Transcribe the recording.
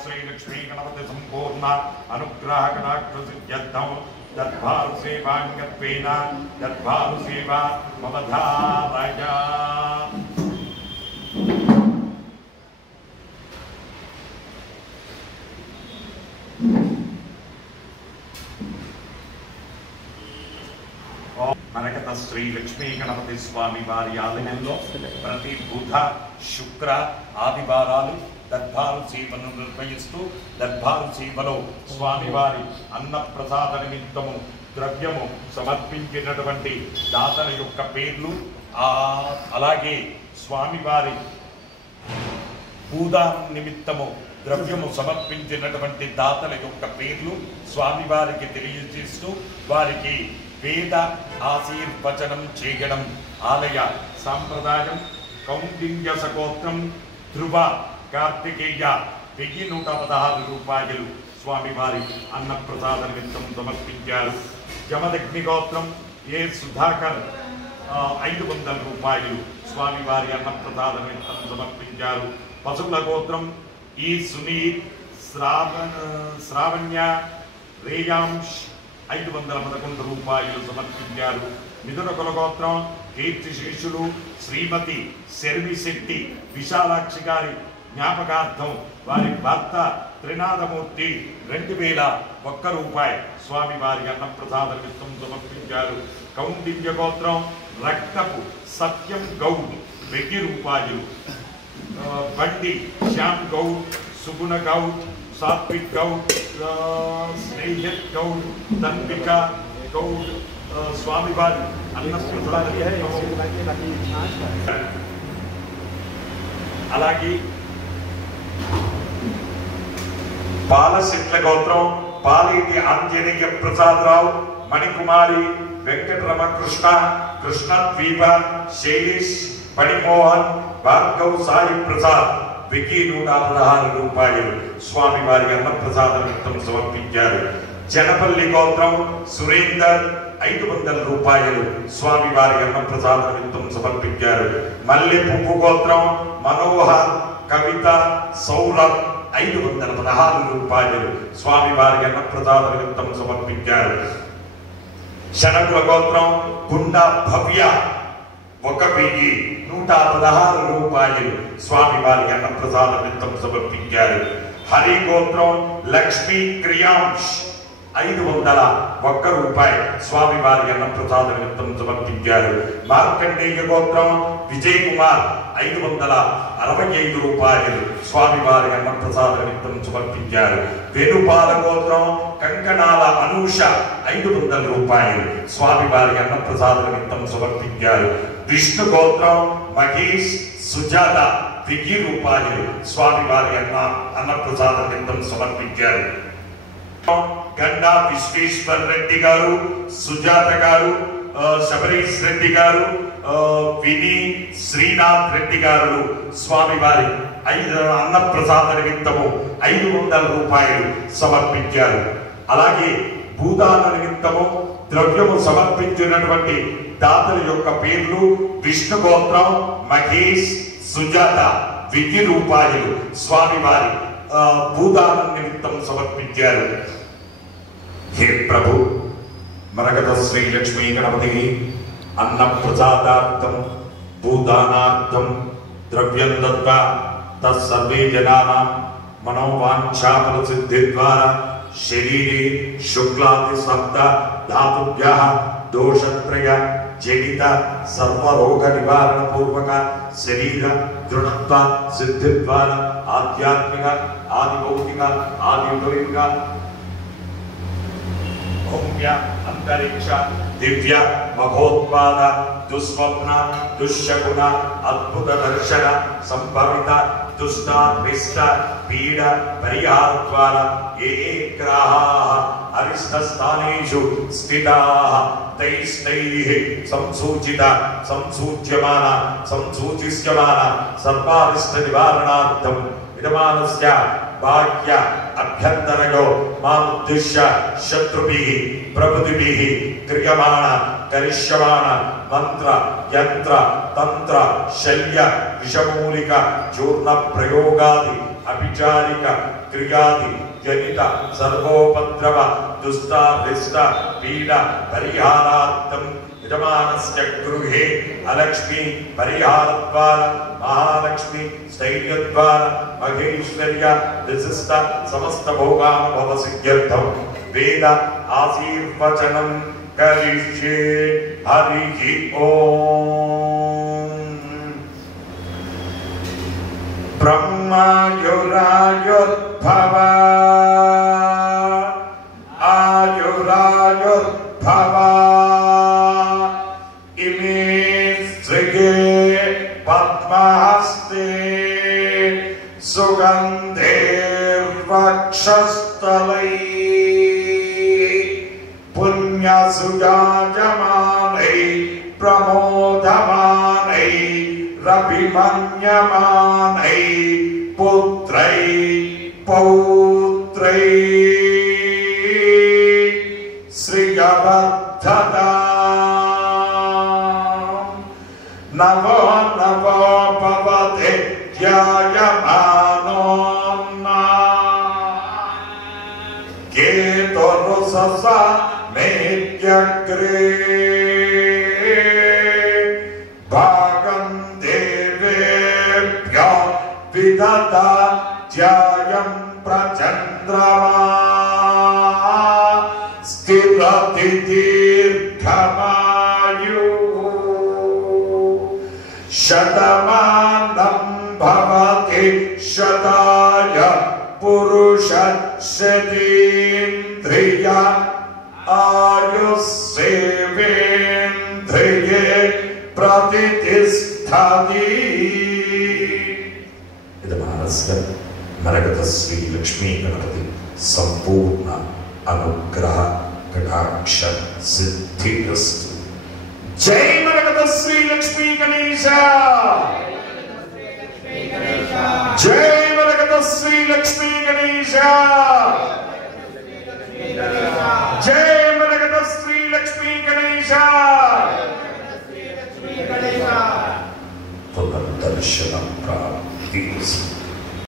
श्री लक्ष्मी गणपति संपूर्ण अनुग्रह कटाक्षसिद्ध्यर्थं तद्भारु सेवांगत्वेन तद्भारु सेवा मम धारय। మనకత శ్రీ లక్ష్మీ గణపతి స్వామి వారి ఆలయంలో ప్రతి బుధ శుక్ర ఆదివారాలు దర్బారు సేవను నిర్వహిస్తూ దర్బారు సేవలో స్వామివారి అన్నప్రసాద నిమిత్తము ద్రవ్యము సమర్పించినటువంటి దాతల యొక్క పేర్లు అలాగే స్వామివారి పూజానం నిమిత్తము ద్రవ్యము సమర్పించినటువంటి దాతల యొక్క పేర్లు స్వామివారికి తెలియజేస్తూ వారికి వేద ఆశీర్వచనం చేయడం ఆలయ సాంప్రదాయం। కౌండిన్య సగోత్రం ధ్రువ కార్తికేయ 1116 రూపాయలు స్వామివారి అన్నప్రసాద నిమిత్తం సమర్పించారు। జమదగ్ని గోత్రం ఏ సుధాకర్ 500 రూపాయలు స్వామివారి అన్నప్రసాద నిమిత్తం సమర్పించారు। పశువుల గోత్రం ఈ సునీల్ శ్రావణ్య రేయాంష్ 511 రూపాయలు సమర్పించారు। మిథున కులగోత్రం కీర్తి శేషులు శ్రీమతి శర్మిశెట్టి విశాలాక్షి గారి జ్ఞాపకార్థం వారి భర్త త్రినాథమూర్తి 2001 రూపాయి స్వామివారి అన్నప్రసాద నిమిత్తం సమర్పించారు। కౌండిన్య గోత్రం రక్తపు సత్యం గౌడ్ 1000 రూపాయలు। బండి శ్యామ్ గౌడ్ సుగుణ గౌడ్ సాత్విక్ గౌడ్ స్నేహిత్ గౌడ్ తన్విక గౌడ్ స్వామివారి అన్నప్రసాద అలాగే పాలశెట్ల గోత్రం పాలేటి ఆంజనేయ ప్రసాదరావు మణికుమారి వెంకటరమకృష్ణ కృష్ణద్వీప శైలేష్ పణిమోహన్ భార్గవ్ సాయి ప్రసాద్ 1116 రూపాయలు స్వామివారి అన్నప్రసాద నిమిత్తం సమర్పించారు। జనపల్లి గోత్రం సురేందర్ 500 రూపాయలు స్వామివారి అన్నప్రసాద నిమిత్తం సమర్పించారు। మల్లెపువ్వు గోత్రం మనోహర్ కవిత సౌరభ్ 516 రూపాయలు స్వామివారి అన్నప్రసాద నిమిత్తం సమర్పించారు। శనకుల గోత్రం గుండా భవ్య 1116 రూపాయలు స్వామివారి అన్నప్రసాద నిమిత్తం సమర్పించారు। హరి గోత్రం లక్ష్మీ క్రియాంష్ 501 రూపాయి స్వామివారి అన్నప్రసాద నిమిత్తం సమర్పించారు। మార్కండేయ గోత్రం విజయ్ కుమార్ 565 రూపాయలు స్వామివారి అన్నప్రసాద నిమిత్తం సమర్పించారు। వెనుపాల గోత్రం కంకణాల అనూష 500 రూపాయలు స్వామివారి అన్నప్రసాద నిమిత్తం సమర్పించారు। విష్ణు గోత్రం మహేష్ సుజాత 1000 రూపాయలు స్వామివారి అన్నప్రసాద నిమిత్తం సమర్పించారు। గండా విశ్వేశ్వర్ రెడ్డి గారు సుజాత గారు శబరీష్ రెడ్డి గారు విని శ్రీనాథ్ రెడ్డి గారు స్వామివారి అన్నప్రసాద నిమిత్తము 500 రూపాయలు సమర్పించారు। అలాగే భూదాన నిమిత్తము ద్రవ్యము సమర్పించినటువంటి దాతల యొక్క పేర్లు విష్ణు గోత్రం మహేష్ సుజాత 1000 రూపాయలు స్వామివారి భూదాన నిమిత్తం సమర్పించారు। हे प्रभु मरकत श्री लक्ष्मी गणपति अन्नप्रसादार्थं भूदानार्थं द्रव्यं दत्त्वा तत्सर्वे जनानां मनोवाञ्छाफलसिद्धिद्वारा शरीरे शुक्लादि सप्त धातुभ्यः दोषत्रय जनित सर्वरोग निवारण पूर्वक शरीर दृढ़त्व सिद्धिद्वारा आध्यात्मिक आदिभौतिक आदिभौतिक भौम्य अंतरिक्ष दिव्य महोत्पाद दुस्वप्न दुष्शकुन अद्भुत दर्शन संभवित दुष्टाभिष्ट पीड परिहार द्वारा ये ग्रहाः अरिष्ट स्थानेषु स्थिताः तैस्तैः संसूचित संसूच्यमान संसूचिष्यमान सर्वारिष्ट निवारणार्थं विद्यमानस्य बाह्य अभ्यंतरयो मामुद्दिश्य शत्रुभिः प्रभृतिभिः क्रियमाण करिष्यमाण మంత్ర యంత్ర తంత్ర శల్య విషమూలిక చూర్ణ ప్రయోగాది అభిచారిక క్రియాది జనిత సర్వోపద్రవ దుష్టాభిష్ట పీడ పరిహారార్థం యజమానస్య గృహే అలక్ష్మి పరిహారద్వార మహాలక్ష్మి స్థైర్యద్వార మహేశ్వర్య విశిష్ట సమస్త భోగానుభవ సిద్ధ్యర్థం వేద ఆశీర్వచనం కరిష్యే. హరి ఓం. బ్రహ్మాయురాయుర్భవ ఆయురాయుర్భవ ఇమే శ్రీగే పద్మహస్తే సుగంధేర్వక్షస్థలై పుణ్యసుజాయమానై ప్రమోదమానై రభిమన్యమానై పుత్రై పౌత్రై శ్రియవర్ధతా. నవో నవో భవతే ధ్యాయమానోన్నా కేతురుసస మేత్యగ్రే భాగం దేవేభ్య విదదా ధ్యాయం ప్రచంద్రమా స్థిరతి దీర్ఘమాయు శతమానం భవతి శతాయ పురుష శతేంద్రియ ఆయుస్సేవేంద్రియే ప్రతిష్ఠతి. యజమానస్య మరకత శ్రీ లక్ష్మీ గణపతి సంపూర్ణ అనుగ్రహ కటాక్ష సిద్ధిరస్తు. జై మరకత శ్రీ లక్ష్మీ గణేశ. జై మరకత శ్రీ లక్ష్మీ గణేశ.